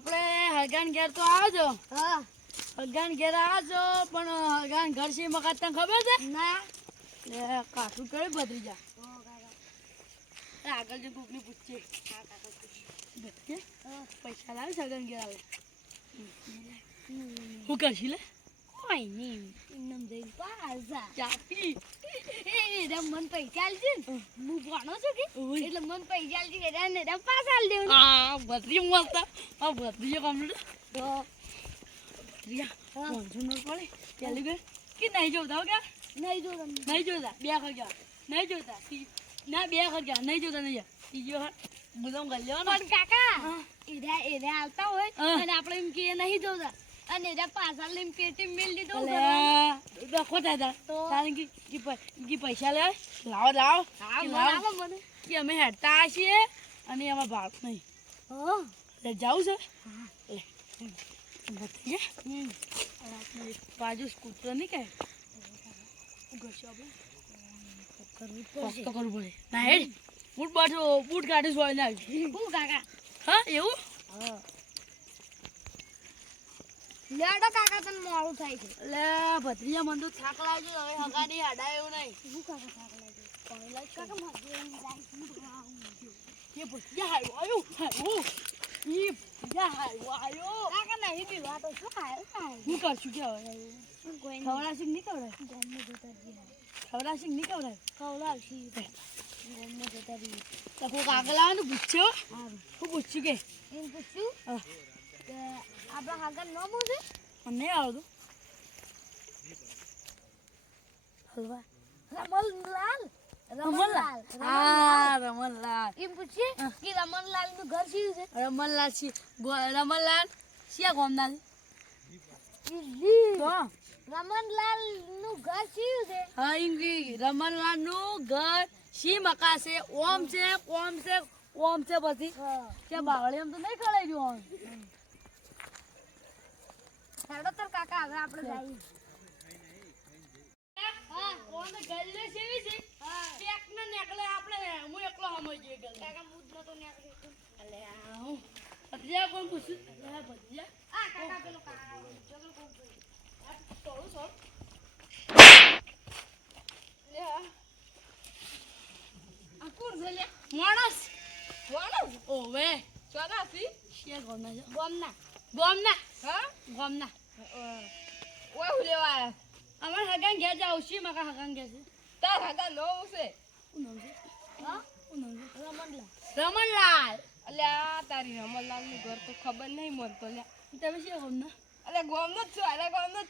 આપણે હગાન ઘેર તો આવજો. હા હગાન ઘેર આવજો પણ હગાન ઘર છે મકાન તને ખબર છે? ના એ કાઠું કરે ભત્રીજા. આગળ જે કોકને પૂછશે પૈસા લાવે સગન ઘેર આવે હું કરશી લે કોઈ નહીં એમ જઈને પાછા ચાપી મન પૈસા આલજે ને હું ભણો છું કે એટલે મન પૈસા આલજે ને પાછા આલ દેવું. હા ભત્રી મસ્ત હા ભત્રીજો કમ્પ્લીટ તો ભત્રીયા પહોંચું ન પડે ચાલી ગયો કે નહીં જોતા કે નહીં જોતા બે ખર્ચા નહીં જોતા ના બે ખર્ચા નહીં જોતા નહીં ત્રીજો ગુલામ ગલ્યો પણ કાકા એરા આવતા હોય અને આપણે એમ કે નહીં જોતા અને એરા પાછા લઈને પેટી મેલ દીધો ડખો થાય તારે કે પૈસા લે લાવો મને કે અમે હેડતા છીએ અને એમાં ભાગ નહીં લે જાવું છે બાજુ સ્કૂટર નહીં કે કરવું પડે ના હેડ બૂટ બાજુ બૂટ કાઢી સોય ના હું કાકા હા એવું લેડો કાકા તને મોડું થાય છે એટલે ભત્રીયા મને તો થાક લાગ્યો હવે હગાની હાડા એવું નહીં હું કાકા થાક લાગ્યો કોણ લાગ કાકા કે ભત્રીયા હાયો ઈ હાયો કાકા નહીં પીવા તો શું હાયો હું કરશું કે હવે કોઈ ખવડાવશી નહીં ખવડાવ ગોમમાં જોતા ખવડાવશી નહીં ખવડાવશી ગોમમાં જોતા રહી તો કોક આગળ આવે ને પૂછ્યો હું પૂછ્યું કે એમ પૂછ્યું આપણા આગળ ન બોલે મને આવડું હલવા રમણલાલ એમ પૂછીએ કે રમણલાલ નું ઘર શી છે રમણલાલ શિયા ગોમના રમણલાલ નું ઘર શી છે હા ઇંગી રમણલાલ નું ઘર શી મકા છે ઓમ છે પછી ત્યાં બાવળી એમ તો નહીં ખડાઈ દઉં હેડો તો કાકા હવે આપણે જઈએ હા કોણ ગલ્લે સેવી છે પેક ને નેકલે આપણે હું એકલો સમજી ગયો કાકા મુદ ન તો નેકલે અલે હું ભજીયા કોણ પૂછ્યું અલે ભજીયા આ કાકા પેલો કાકા ચલો કોણ આ તોડું સોળ લે આ કોણ છે લે માણસ ઓવે ચોદાસી શિયા ગોમના હા ગોમના ઓય હું લેવા અમાર હગાન ઘેર જાવ છી મકા હગાન ઘેર છે તાર હગાન નો છે હું નામ છે હા હું નામ છે રમણલાલ અલ્યા તારી રમણલાલ નું ઘર તો ખબર નહીં મન તો લે તમે છે ગોમના અલે ગોમનો જ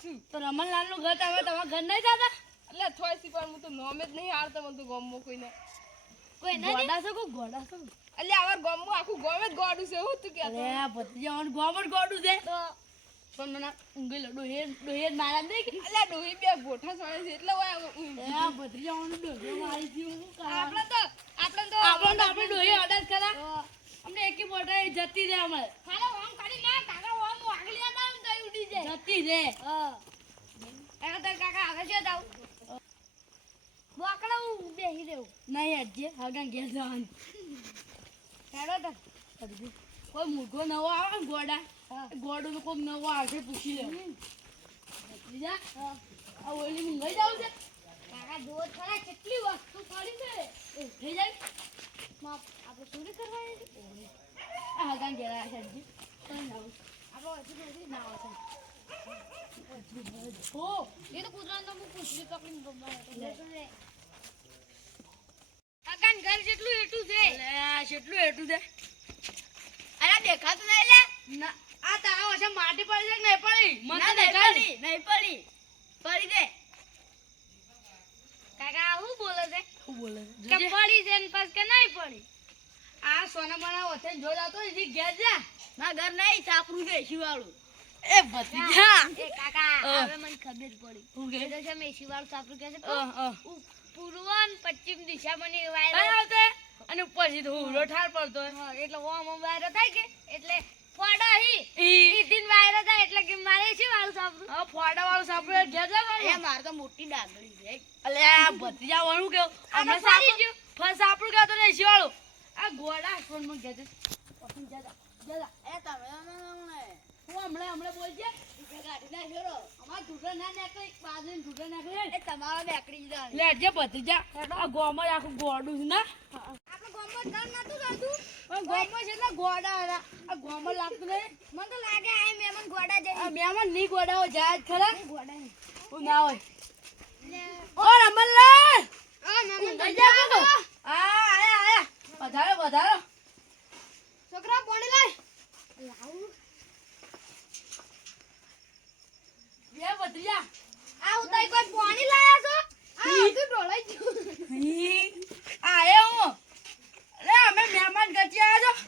છું તો રમણલાલ નું ઘર તમે તમારા ઘર નહીં જાતા એટલે થોઈસી પણ હું તો નોમ જ નહીં હારતો મને તો ગોમમાં કોઈ નહીં ગોડા છો અલ્યા આવાર ગોમમાં આખું ગોમ જ ગોડું છે હું તું કે અલે ભત્રીજા ગોમ જ ગોડું છે તો પણ મને ઊંઘી લો ડોહે મારા દે કે અલ્યા ડોહી બે ગોઠા સોળે છે એટલે ઓય ભત્રીજા ડોહે મારી જી આપણે ડોહે ઓર્ડર કરા અમને એકી મોટા જતી રે અમાર ખાલે ઓમ કાઢી ના કાકા ઓમ આગલી ના તો ઉડી જાય જતી રે એ તો કાકા હવે છે જાવ બોકડા હું બેહી રહ્યો નહીં અજે હગાન ઘેર જવાનું હેડો તો કોઈ મૂર્ખો નવો આવે ને ગોડું કોઈક નવો આવશે પૂછી લે બીજા આ ઓલી મુંબઈ જાવ છે કાકા જોત ખરા કેટલી વસ્તુ પડી છે થઈ જાય આપણે ચોરી કરવાની છે આ હગાન ઘેર આવે છે આપણે હજી ના આવે ઓ એ તો કૂતરાને હું પૂછડી પકડીને ગમવા અકાન ઘર જેટલું એટું છે લે કેટલું એટું છે અરે દેખાતું નહીં લે ના આ તારા ઓછા માટી પડી છે કે નહીં પડી મને દેખાડી નહીં પડી દે કાકા શું બોલે છે કે પડી છે ને પાસ કે નહીં પડી આ સોના મના ઓથે જો જાતો ઈ ઘેર જા ના ઘર નહીં સાપરું છે શિવાળું એ ભતીજા એ કાકા હવે મને ખબર પડી હું કે છે મે શિવાળું સાપરું કે છે પૂર્વ અને પશ્ચિમ દિશા મને વાયરો આવતે અને પછી તો હુરો ઠાર પડતો એટલે ઓમ વાયરો થાય કે એટલે ફોડા ઈ દિન વાયરો થાય એટલે કે મારે છે વાળું સાપરું હા ફોડા વાળું સાપરું ઘેર જા એ માર તો મોટી ડાગડી છે અલે આ ભતીજા વાળું કે અમે સાપરું ફસ સાપરું કે તો ને શિવાળું આ ગોડા ફોન માં ઘેર જા એ તમે આ ઢૂઢો ના નાખે બાજુ ઢૂઢો નાખે એ તમારો બેકડી જાય લેજે ભત્રીજા આ ગોમાં આખું ગોડું છે ના આપણે ગોમાં ડર નતું લાગતું પણ ગોમાં છે ને ગોડા હતા આ ગોમાં લાગતું નહીં મને તો લાગે આ મહેમાન ગોડા જાય આ મહેમાન નહીં ગોડાઓ જાય ખરા ગોડા હું ના હોય ઓ રમણલાલ આ મહેમાન જાય કો આયા વધારો વધારો છોકરા પાણી લાય લાવું બે ભત્રીજા આ ઉતાઈ કોઈ પાણી લાયા છો આ તું ઢોળાઈ ગયું આયો હું અરે અમે મહેમાન ગતિ આવ્યા છો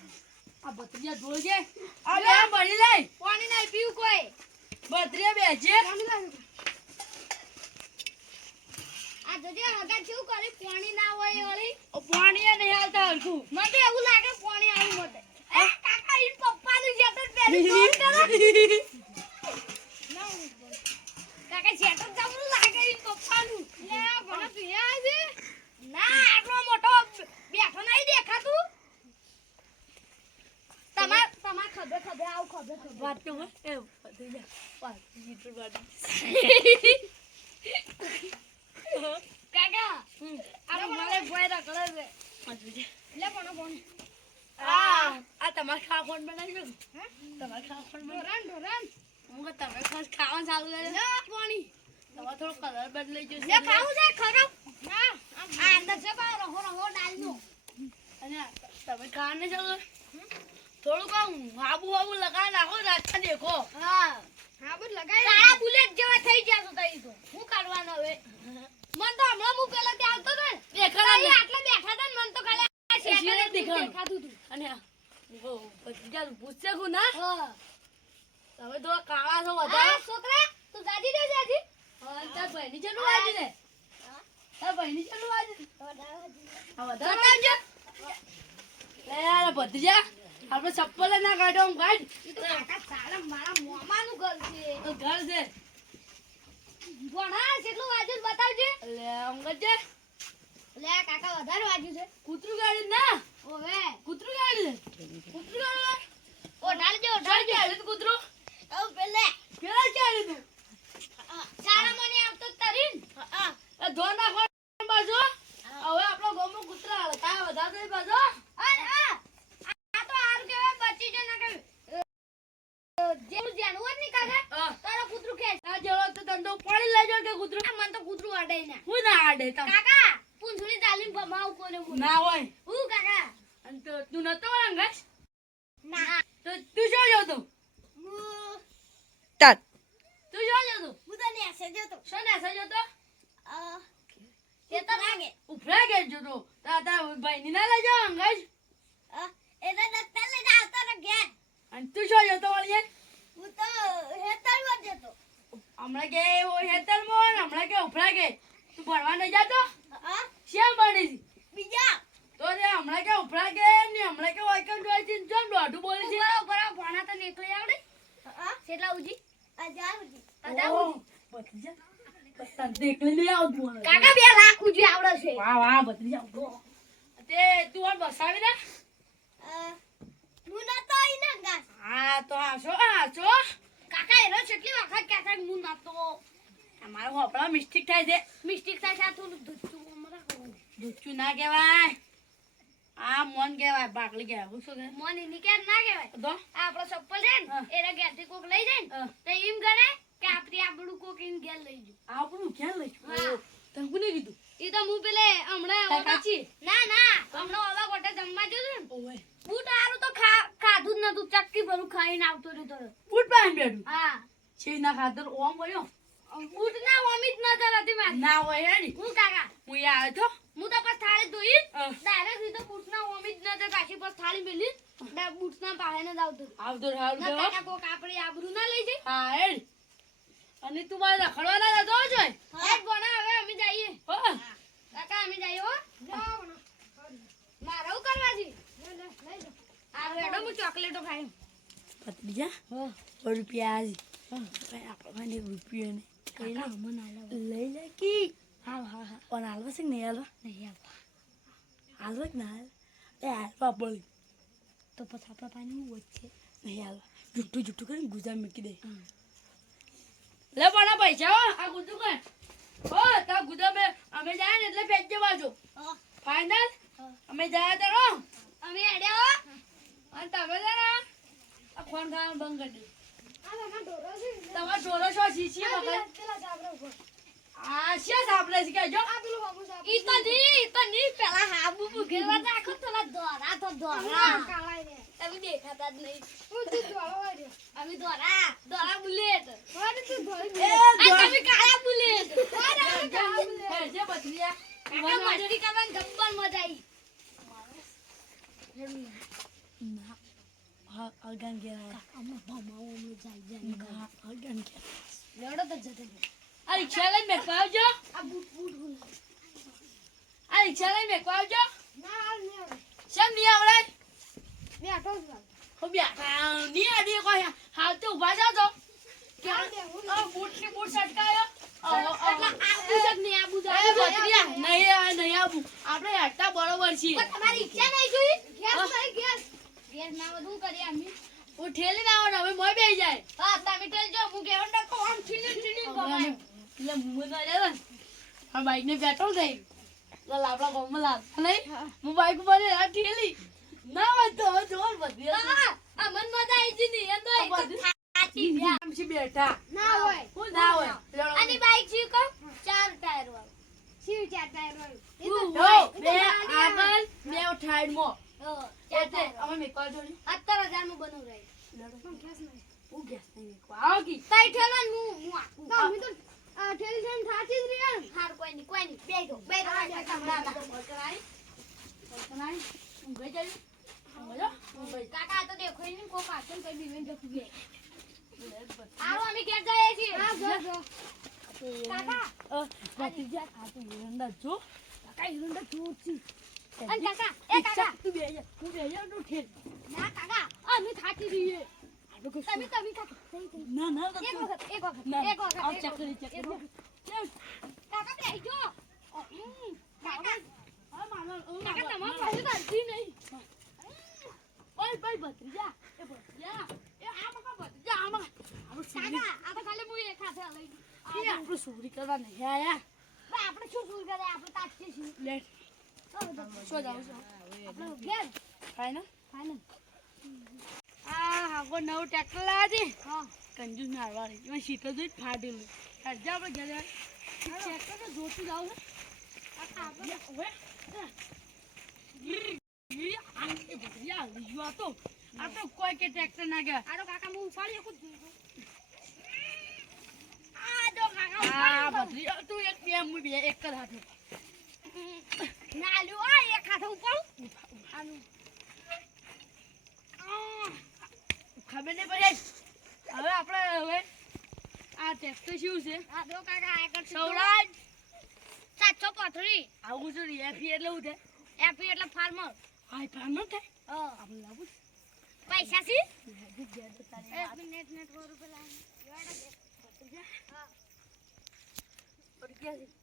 આ ભત્રીજા જોજે આ બે બળી લે પાણી નહીં પીવું કોઈ ભત્રીજા બેજે પાણી લાવ આ જોજે હગા કેવું કરે પાણી ના હોય ઓલી પાણી નહીં આવતા હરખું મને એવું લાગે પાણી આવ્યું મતે એ કાકા ઈ પપ્પાનું જેટર પહેરી ફોન કરો કાકા જેટર જમરું લાગે ઈ પપ્પાનું લે ભણા પિયા છે ના આટલો મોટો બેઠો નહીં દેખાતું તમાર ખબે આવ ખબે વાત તો એ બધું જા વાત જીટર વાડી કાકા આ મારે ભોય રખડે છે લે પણ આ તમાર ખાખોન બનાવ્યો હે તમાર ખાખોન ઢોરાન હું તમે ખાસ ખાવાનું ચાલુ કરે લે પાણી તમાર થોડો કલર બદલાઈ જશે લે ખાવું છે ખરો ના આ અંદર છે બા રહો ડાલનો અને તમે ખાને ચાલુ થોડું કામ આબુ લગાવી નાખો રાતના દેખો હા આબુ લગાવી આ બુલેટ જેવા થઈ ગયા તો તઈ તો હું કાઢવાનો હવે મન તો હમણાં હું પેલા ત્યાં આવતો તો દેખાડા આટલા બેઠા હતા મન તો કાલે શેરે દેખાતું હતું અને ઓ પછી પૂછશે કુ ના હા તમે તો કાળા છો વધારે છોકરા તું જાજી દે જાજી હા તાર ભાઈની ચલું વાજી લે તાર ભાઈની ચલું વાજી હા વધારે લે યાર ભત્રીજા આપણે ચપ્પલ ના કાઢો આમ કાઢ કાકા સાલા મારા મોમાનું ઘર છે ઘર છે ભણા કેટલું વાજ્યું બતાવજે લે અંગત લે કાકા વધારે વાજ્યું છે કૂતરું ગાડી ના ઓવે કૂતરું ગાડી ઓ ઢાળજો કૂતરું ઓ પેલા ચાલે તું સારા મને આવતો તરીન આ ધો નાખો બાજુ હવે આપણો ગોમો કૂતરા આવે તા વધારે બાજુ આ તો હાર કેવા બચી જ ના કે જેનું જાનવર ની કાકા તારો કૂતરું ખેંચ આ જેવો તો તંદો પાણી લેજો કે કૂતરું મને તો કૂતરું આડે ના હું ના આડે તા કાકા પૂંછડી તાલીમ ભમાવ કોને ના હોય હું કાકા અને તો તું નતો અંગસ ના તો તું જો જો તું તું જો જો તું હું તો નેસે જતો શો નેસે જતો કેતા લાગે ઉફરા કે જો તો તાતા ભાઈ ની ના લેજો અંગસ એના દત્તા લઈને આવતો ને ઘેર અને તું જો જતો વળીએ હું તો હેતર માં જતો હમણાં કે ઓ હેતર માં હમણાં કે ઉફરા કે તું ભણવા ન જાતો શેમ ભણી બીજા તો જે હમણાં કે ઉફરા કે ને હમણાં કે વાયકમ જોઈ છે જોમ દોઢું બોલે છે બરાબર ભણા તો નીકળી આવડે કેટલા ઉજી આજા ઉજી ભત્રીજા બસ દેખલી લે આવ તું કાકા 2 લાખ ઉજી આવડે છે વાહ ભત્રીજા તે તું ઓર બસાવી ને હું નતો ઈ ના ગાસ હા તો આસો કાકા એનો કેટલી વખત કહેતા હું નતો અમારો હોપળા મિસ્ટેક થાય છે મિસ્ટેક થાય છે થોડું દુચ્ચું અમારા દુચ્ચું ના કહેવાય આ મોન કહેવાય બાકલી કહેવાય હું શું કે મોન એની કે ના કહેવાય તો આપણો ચપ્પલ છે ને એના ઘેરથી કોક લઈ જાય ને તો એમ ગણે કે આપણી આપણું કોક ઇન ઘેર લઈ જો આપણું ઘેર લઈ જો તને કોને કીધું ઈ તો હું પેલે હમણાં કાચી ના હમણાં ઓવા કોટે જમવા જો ને ઓય બૂટ આરું તો ખાધું જ નતું ચક્કી ભરું ખાઈને આવતો રહ્યો તો બૂટ પાન બેઠું હા છે ના ખાધર ઓમ ગયો બૂટ ના ઓમિત ન જરાતી માં ના હોય હેડી હું કાકા હું આવ્યો તો હું તો બસ થાળી ધોઈ ડાયરેક્ટ સીધો બૂટ ના ઓમિત ન જ પાછી બસ થાળી મેલી ડા બૂટ ના પાહેને જ આવતો ના કાકા કોક આપણી આબરૂ ના લઈ જાય હા હેડી અને તું મારે રખડવા ના જતો જોય હા ભણા હવે અમે જઈએ હો કાકા અમે જઈએ હો મારું કરવા જી લઈ લો આ રેડો હું ચોકલેટો ખાઈ ભત્રીજા રૂપિયા આપણે રૂપિયો ને કઈ લઈ લે કી હા પણ હાલવા છે નહીં હાલવા જ ના એ હાલવા પડી તો પછી આપણા પાણી વચ્ચે નહીં હાલવા જુઠ્ઠું કરીને ગુજા મૂકી દે લે પણ પૈસા હો આ ગુદુ કર હો તા ગુદા મે અમે જાય ને એટલે પેજ બાજુ ફાઇનલ અમે જાય તો અમે આડ્યા અને તમે જરા આ ફોન ખાવાનું બંધ કરી દે તમાર ઢોરો છો શીશી મગર આ શિયા સાપડે છે કેજો ઈ તો ની પેલા હાબુ ભૂગેવા રાખો થોડા દોરા તો દોરા કાળાય રે તમે દેખાતા જ નહીં હું તું દોરા રે અમે દોરા બુલેટ ઓરે તું દોરા તમે કાળા બુલેટ ઓરે કાળા બુલેટ જે બતરિયા કાકા મજૂરી કરવાની ગબ્બર મજા આવી ના હા અગન ગયા કાકા અમે ભમાવો અમે જાય જાય અગન ગયા લેડો તો જતે આ રિક્ષા લઈને મેકવા આવજો આ બૂટ આ રિક્ષા લઈને મેકવા આવજો ના હાલ નહીં આવડે શેમ નહીં આવડે બે આટો હો બે નહીં આડી કોઈ હાલ તો ઊભા જાવ તો કે આ બૂટ ની બૂટ સટકાયો એટલે આ બૂટ નહીં આબુ જાય બતરિયા નહીં આબુ આપણે હટતા બરોબર છીએ પણ તમારી રિક્ષા નહીં જોઈ ગેસ ના વધુ કરી અમે હું ઠેલી લાવો ને હવે મોય બેહી જાય હા તમે ઠેલ જો હું કેવન ડકો આમ ઠીલી ગમાય એટલે મું ના જાય આ બાઈક ને પેટ્રોલ થઈ લા આપડા ગોમમાં લાવ નહીં હું બાઈક ઉપર આ ઠેલી ના વધતો જોર વધી આ મન મજા આવી જી ની એમ તો થાચી ગયા આમ સી બેઠા ના હોય હું ના હોય અને બાઈક જી કો 4 ટાયર વાળો સી 4 ટાયર વાળો બે આગળ બે ઠાઈડ મો અમે મેકવા જો 17000 નું બનવું રહી લડો પણ ગેસ નહીં હું ગેસ નહીં મેકવા આવ કી તઈ ઠેલન હું આકું તો અમે તો ઠેલી જેમ થાચી જ રહ્યા હાર કોઈ નહીં બે દો કરાઈ હું ગઈ જાય બોલો કાકા તો દેખો ને કો પાછળ કઈ બીવેન જતું ગયે આવો અમે ઘેર જઈએ છીએ હા જો કાકા ભતીજા આ તો હિરંડા જો કાકા હિરંડા જોતી અન કાકા એ કાકા તું બેજા તું ઠેલ ના કાકા અમે થાકી રહીએ તમે કાકા ના ના એક વખત આવ ચેક કરી કાકા બેજો કાકા હા માનો કાકા તમાર પાસે ધરતી નહીં ઓય ભાઈ ભત્રીજા એ આ મકા ભત્રીજા આ મકા કાકા આ તો ખાલી હું એક હાથે લઈ ગઈ આપણે ચોરી કરવા નહીં આયા આપણે શું ચોરી કરે આપણે તાચીએ છીએ લે શું જાવ છો આપણે ઘેર ફાઈનલ આ હાગો નવ ટ્રેક્ટર લાજી હા કંજૂસ નારવાળી એમાં શીતો જોઈ ફાટેલું હરજા આપણે ઘેર ટ્રેક્ટર તો જોતું જાવ આ કાકા ઓએ એ ભત્રીજા લીજો તો આ તો કોઈ કે ટ્રેક્ટર ના ગયા આ તો કાકા હું ઉપાડી એકું જોઈ આ જો કાકા આ ભત્રીજા તું એક બે હું બે એક જ હાથે ના લ્યો આ એક હાથે ઉપાડું આનું ખબર નહીં પડે હવે આપણે હવે આ ટ્રેક્ટર શું છે આ દો કાકા આગળ સૌરાજ 735 આવું જો એફી એટલે શું થાય એફી એટલે ફાર્મર હાઈ ફાર્મર થાય હા આપણે લાવું પૈસા છે એક મિનિટ રૂપિયા હા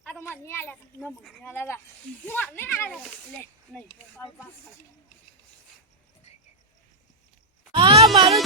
આ તો મને નહીં આલ્યા ન મને આલ્યા હું નહીં આલ્યા લે નહીં આ મારો